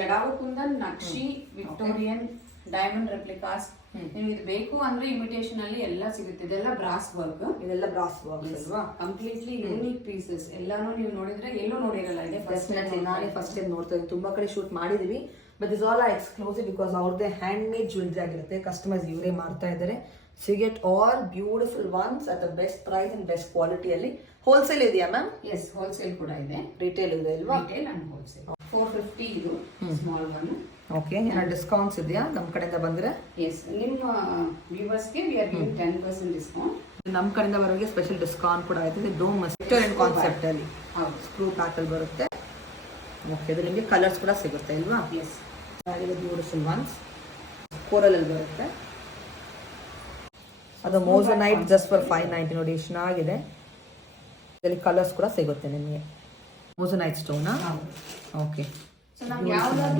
Jadau kundan Naqvi Victorian diamond replicas ನಿಮ್ಗೆ ಇದು ಬೇಕು ಅಂದ್ರೆ ಇಮಿಟೇಷನ್ ಅಲ್ಲಿ ಎಲ್ಲ ಸಿಗುತ್ತೆ. ಇದೆಲ್ಲ ಬ್ರಾಸ್ ವರ್ಕ್, ಇದೆಲ್ಲ ಬ್ರಾಸ್ ವರ್ಕ್ ಅಲ್ವಾ? Completely unique pieces. ಎಲ್ಲಾನು ನೀವು ನೋಡಿದ್ರೆ ಎಲ್ಲೂ ನೋಡಿರಲ್ಲ. ಇದೆ ನಾನೇ ಫಸ್ಟ್ ಟೈಮ್ ನೋಡ್ತಾ ಇದ್ದೀನಿ. ತುಂಬಾ ಕಡೆ ಶೂಟ್ ಮಾಡಿದೀವಿ, but is all exclusive because ಅವ್ರದ್ದೇ ಹ್ಯಾಂಡ್ ಮೇಡ್ ಜ್ಯುವೆಲ್ರಿ ಆಗಿರುತ್ತೆ. ಕಸ್ಟಮರ್ಸ್ ಇವರೇ ಮಾಡ್ತಾ ಇದ್ದಾರೆ. So you get all beautiful ones at the best price and best ಕ್ವಾಲಿಟಿಯಲ್ಲಿ. ಹೋಲ್ಸೇಲ್ ಇದೆಯಾ ಮ್ಯಾಮ್? ಎಸ್, ಹೋಲ್ಸೇಲ್ ಕೂಡ ಇದೆ, ರಿಟೇಲ್ ಇದೆ ಅಲ್ವಾ? Retail and wholesale. 450 ಇದು ಸ್ಮಾಲ್ ಒನ್. ಓಕೆ, ಏನಾದ್ರು ಡಿಸ್ಕೌಂಟ್ಸ್ ಇದೆಯಾ ನಮ್ಮ ಕಡೆಯಿಂದ ಬಂದ್ರೆ? ಎಸ್, ನಿಮ್ಮ ವ್ಯೂವರ್ಸ್ಗೆ ವಿ ಆರ್ ಗಿವಿಂಗ್ 10% ಡಿಸ್ಕೌಂಟ್. ನಮ್ಮ ಕಡೆಯಿಂದ ಬರೋರಿಗೆ ಸ್ಪೆಷಲ್ ಡಿಸ್ಕೌಂಟ್ ಕೂಡ ಆಯ್ತದೆ. ಡೋಮ್ ವಿಕ್ಟೋರಿಯನ್ ಕಾನ್ಸೆಪ್ಟ್ ಅಲ್ಲಿ ಸ್ಕ್ರೂ ಪ್ಯಾಕ್ ಅಲ್ಲಿ ಬರುತ್ತೆ. ಓಕೆ, ಇದು ನಿಮಗೆ ಕಲರ್ಸ್ ಕೂಡ ಸಿಗುತ್ತೆ ಅಲ್ವಾ? ಎಸ್, ಬ್ಯೂಟಿಫುಲ್ ಒನ್ಸ್ ಕೋರಲ್ ಅಲ್ಲಿ ಬರುತ್ತೆ. ಅದು ಮೋಸನೈಟ್ ಜಸ್ಟ್ ಫಾರ್ 590 ನೋಡಿ, ಎಷ್ಟು ಚೆನ್ನಾಗಿದೆ. ಇದರಲ್ಲಿ ಕಲರ್ಸ್ ಕೂಡ ಸಿಗುತ್ತೆ ನಿಮಗೆ. ಮೋಸನೈಟ್ ಸ್ಟೋನಾ? ಓಕೆ. ಸೊ ನಮ್ಗೆ ಯಾವ್ದಾದ್ರು